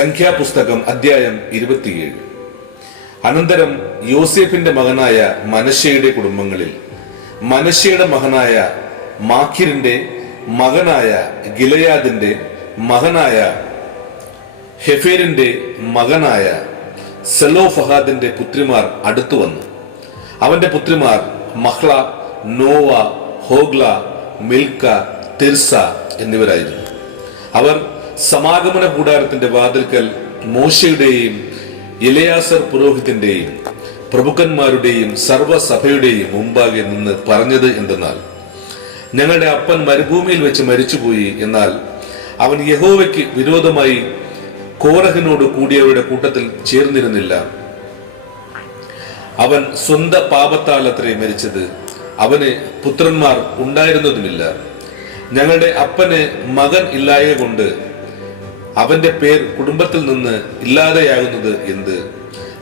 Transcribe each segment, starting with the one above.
സംഖ്യാപുസ്തകം അധ്യായം 27. അനന്തരം യോസേഫിന്റെ മകനായ മനശ്ശെയുടെ കുടുംബങ്ങളിൽ മനശ്ശെയുടെ മകനായ മാഖിരിന്റെ മകനായ ഗിലെയാദിന്റെ മകനായ ഹെഫേരിന്റെ മകനായ സെലോഫഹാദിന്റെ പുത്രിമാർ അടുത്തു വന്നു. അവന്റെ പുത്രിമാർ മഹ്ല, നോവ, ഹോഗ്ല, മിൽക്ക, തിർസ എന്നിവരായിരുന്നു. അവർ സമാഗമന കൂടാരത്തിന്റെ വാതിൽക്കൽ മോശയുടെയും എലെയാസർ പുരോഹിതന്റെയും പ്രഭുക്കന്മാരുടെയും സർവ്വസഭയുടെയും മുമ്പാകെ നിന്ന് പറഞ്ഞത് എന്തെന്നാൽ, ഞങ്ങളുടെ അപ്പൻ മരുഭൂമിയിൽ വെച്ച് മരിച്ചുപോയി. എന്നാൽ അവൻ യഹോവയ്ക്ക് വിരോധമായി കോരഹിനോട് കൂടിയവരുടെ കൂട്ടത്തിൽ ചേർന്നിരുന്നില്ല. അവൻ സ്വന്തം പാപത്താലത്രേ മരിച്ചത്. അവന് പുത്രന്മാർ ഉണ്ടായിരുന്നതുമില്ല. ഞങ്ങളുടെ അപ്പന് മകൻ ഇല്ലായ കൊണ്ട് അവന്റെ പേർ കുടുംബത്തിൽ നിന്ന് ഇല്ലാതെയാകുന്നത് എന്ത്?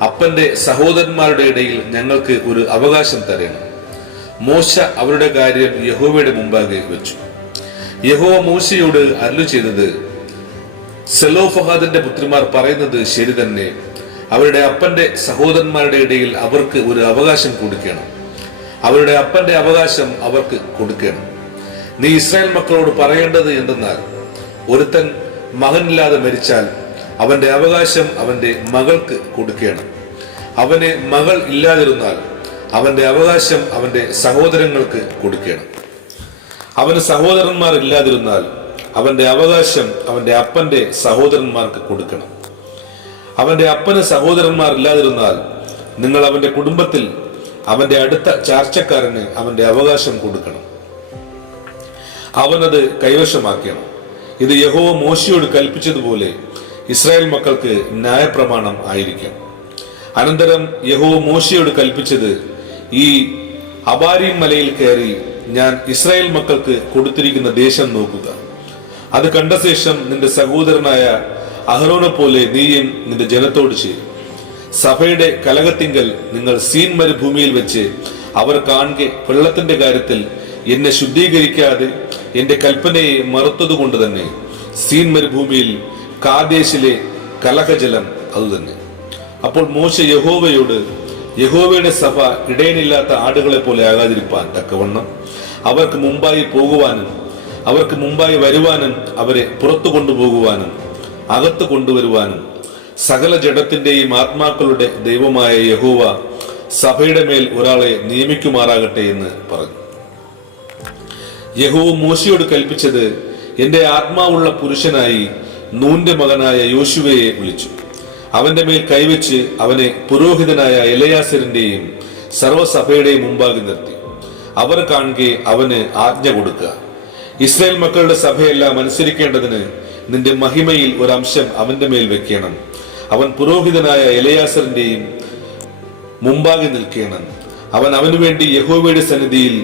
അപ്പന്റെ സഹോദരന്മാരുടെ ഇടയിൽ ഞങ്ങൾക്ക് ഒരു അവകാശം തരണം. മോശ അവരുടെ കാര്യം യഹോവയുടെ മുമ്പാകെ വെച്ചു. യഹോവ മോശയോട് അരുളി ചെയ്തത്, സെലോഫഹാദിന്റെ പുത്രിമാർ പറയുന്നത് ശരി തന്നെ. അവരുടെ അപ്പന്റെ സഹോദരന്മാരുടെ ഇടയിൽ അവർക്ക് ഒരു അവകാശം കൊടുക്കണം. അവരുടെ അപ്പന്റെ അവകാശം അവർക്ക് കൊടുക്കണം. നീ ഇസ്രായേൽ മക്കളോട് പറയേണ്ടത് എന്തെന്നാൽ, ഒരുത്തൻ മകനില്ലാതെ മരിച്ചാൽ അവന്റെ അവകാശം അവന്റെ മകൾക്ക് കൊടുക്കണം. അവന് മകൾ ഇല്ലാതിരുന്നാൽ അവന്റെ അവകാശം അവന്റെ സഹോദരങ്ങൾക്ക് കൊടുക്കണം. അവന് സഹോദരന്മാർ ഇല്ലാതിരുന്നാൽ അവന്റെ അവകാശം അവന്റെ അപ്പന്റെ സഹോദരന്മാർക്ക് കൊടുക്കണം. അവന്റെ അപ്പന് സഹോദരന്മാർ ഇല്ലാതിരുന്നാൽ നിങ്ങൾ അവന്റെ കുടുംബത്തിൽ അവന്റെ അടുത്ത ചാർച്ചക്കാരന് അവന്റെ അവകാശം കൊടുക്കണം. അവനത് കൈവശമാക്കണം. ഇത് യഹോവ മോശയോട് കൽപ്പിച്ചതുപോലെ ഇസ്രായേൽ മക്കൾക്ക് ന്യായപ്രമാണം ആയിരിക്കും. അനന്തരം യഹോവ മോശയോട് കൽപ്പിച്ചത്, ഈ അബാരീം മലയിൽ കയറി ഞാൻ ഇസ്രായേൽ മക്കൾക്ക് കൊടുത്തിരിക്കുന്ന ദേശം നോക്കുക. അത് കണ്ട ശേഷം നിന്റെ സഹോദരനായ അഹരോനെ പോലെ നീയും നിന്റെ ജനത്തോട് ചെയ്യും. സഭയുടെ കലഹത്തിങ്കൽ നിങ്ങൾ സീൻ മരുഭൂമിയിൽ വെച്ച് അവർ കാണുക വെള്ളത്തിന്റെ കാര്യത്തിൽ എന്നെ ശുദ്ധീകരിക്കാതെ എന്റെ കൽപ്പനയെ മറുത്തതുകൊണ്ട് തന്നെ സീൻ മരുഭൂമിയിൽ കാദേശിലെ കലഹജലം അതുതന്നെ. അപ്പോൾ മോശ യഹോവയോട്, യഹോവയുടെ സഭ ഇടയനില്ലാത്ത ആടുകളെ പോലെ ആകാതിരിപ്പാൻ തക്കവണ്ണം അവർക്ക് മുമ്പായി പോകുവാനും അവർക്ക് മുമ്പായി വരുവാനും അവരെ പുറത്തു കൊണ്ടുപോകുവാനും അകത്ത് കൊണ്ടുവരുവാനും സകല ജഡത്തിന്റെയും ആത്മാക്കളുടെ ദൈവമായ യഹോവ സഭയുടെ മേൽ ഒരാളെ നിയമിക്കുമാറാകട്ടെ എന്ന് പറഞ്ഞു. യഹോവ മോശയോട് കൽപ്പിച്ചത്, എന്റെ ആത്മാവുള്ള പുരുഷനായി നൂന്റെ മകനായ യോശുവയെ വിളിച്ചു. അവന്റെ മേൽ കൈവച്ച് അവനെ പുരോഹിതനായ എലെയാസരിന്റെയും സർവ്വസഭയുടെയും മുമ്പാകെ നിർത്തി. അവർ കാണുകെ അവന് ആജ്ഞ കൊടുക്കുക, ഇസ്രായേൽ മക്കളുടെ സഭയെല്ലാം അനുസരിക്കേണ്ടതിന് നിന്റെ മഹിമയിൽ ഒരംശം അവന്റെ മേൽ വെക്കണം. അവൻ പുരോഹിതനായ എലെയാസറിന്റെയും മുമ്പാകെ നിൽക്കണം. അവൻ അവനു വേണ്ടി യഹോവയുടെ സന്നിധിയിൽ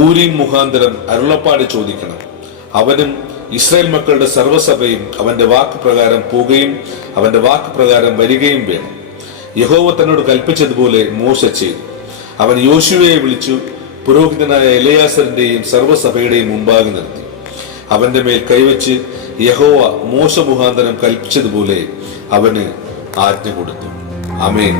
ഊരീം മുഖാന്തരം അരുളപ്പാട് ചോദിക്കണം. അവനും ഇസ്രായേൽ മക്കളുടെ സർവ്വസഭയും അവന്റെ വാക്ക് പ്രകാരം പോവുകയും അവന്റെ വാക്ക് പ്രകാരം വരികയും വേണം. യഹോവ തന്നോട് കൽപ്പിച്ചതുപോലെ മോശ ചെയ്തു. അവൻ യോശുവയെ വിളിച്ചു പുരോഹിതനായ എലെയാസറിന്റെയും സർവ്വസഭയുടെയും മുമ്പാകെ നിർത്തി. അവന്റെ മേൽ കൈവച്ച് യഹോവ മോശ മുഖാന്തരം കൽപ്പിച്ചതുപോലെ അവന് ആജ്ഞ കൊടുത്തു. ആമേൻ.